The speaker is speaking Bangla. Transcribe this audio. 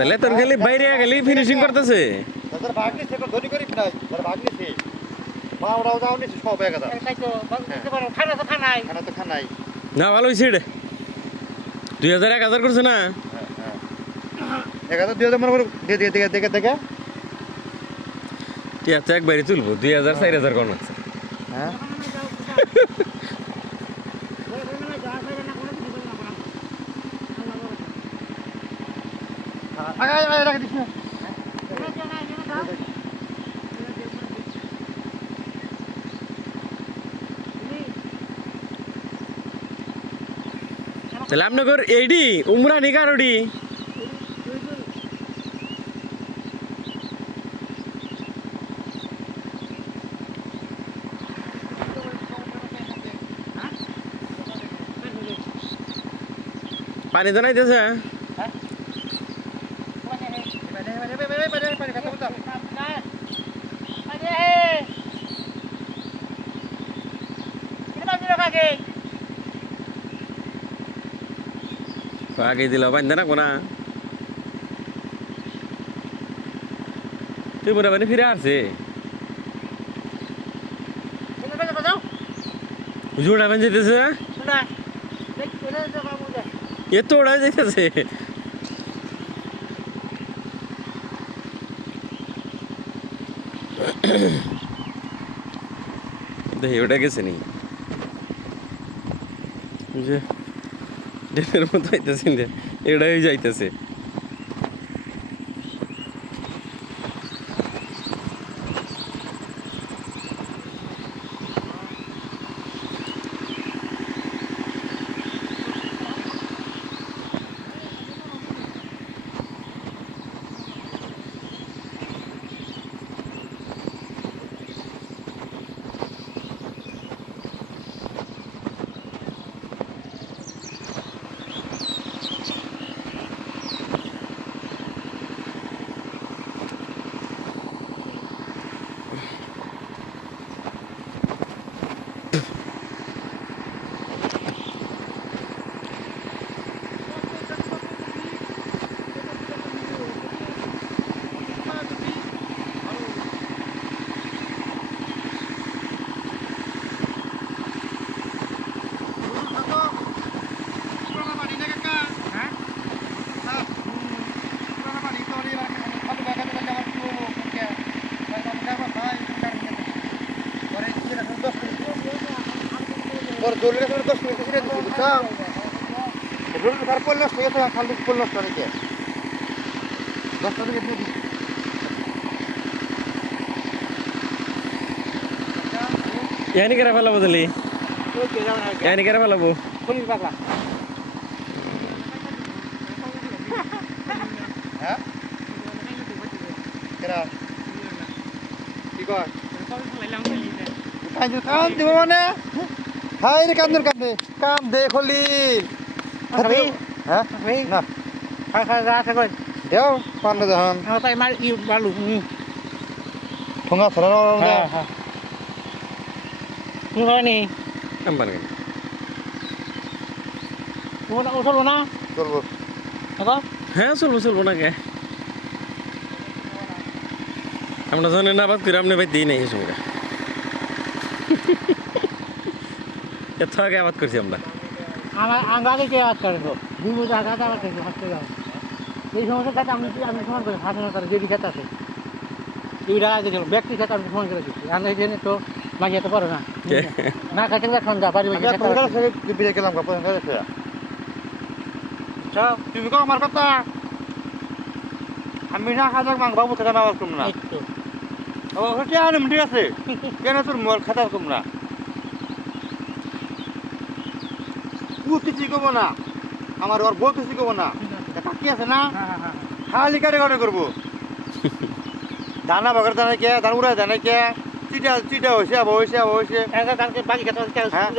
তাহলে তোর খালি বাইরে খালি ফিনিশিং করতেছে। তাদের ভাগ নিছে এখন ধনী করি নাই তার ভাগ নিছে মা ওরাও যাও নিছে সব এক কথা তাই তো দিতে পারো খানা তো খানাই। খানা তো খানাই। না ভালো হয়েছে রে। দুই হাজার এক হাজার করছে না? এক হাজার দুই হাজার মনে করো দিয়ে দিয়ে দেখে দেখে দেখে টিয়া তো একবারই তুলবো দুই হাজার চার হাজার কোন আছে। হ্যাঁ আগে আগে আগে রাখে দিস না তাহলে আপনার এইডি উমরানি কারোডি পানি তো নাই নাইতেছে আগে। দিল বান্ধে না কোনা? তুই মোটামুটি ফিরে আসছে জোড়া বান যেতেছে এত ওড়া যেতেছে দেখি ওটা গেছে নি যে ডেমের মতো আইতেছে এটাই যাইতেছে। পরে জরুরি করে দশ মিনিট ছিঁড়ে দিচ্ছি জরুরি খারাপ পড়লে নষ্ট হয়ে যাবে খালি পড়লে নষ্ট নাকি দশটা থেকে দিয়ে দিচ্ছি ইয়ানি কেরা ফেলাবো তাহলে ইয়ানি কেরা ফেলাবো হ্যাঁ? কেরা? কি কয়? কাজ দিব মানে? হাই রে কাম দে কাম দে কাম দে খলি খাবি? হ্যাঁ না। দেও পান্ডে দহন ঠোঙা ছড়া কাম পান কেন উঠল না? চলবো হ্যাঁ চলবো চলবো না কে আমরা জানি না বাদ করে আপনি ভাই দিই নাই সঙ্গে এত আগে আবাদ করছি আমরা। কে দুই বছর হাঁটতে এই আমি আমি সমান করে হাঁটানো তার যেটি খেতে আছে দুই টাকা গেছিল ব্যক্তি খেতে আমি সমান করে দিচ্ছি। আমি জেনে তো মাঝে যেতে পারো না। খাইতে এখন যা গেলাম তুমি কো আমার কথা। আমি না খাজাক মাং বাবু থেকে না। আসুম না ঠিক আছে। কেন তোর মোর খাতা কম না? ও কিছু করব না। আমার ওর বউ কিছু করব না কাকি আছে না? খালি কারে কারে করব? দানা বাগার দানা কে? ধান উড়ায় দানা কে? চিটা চিটা হয়েছে আবার হয়েছে আবার হয়েছে বাকি খেতে হ্যাঁ?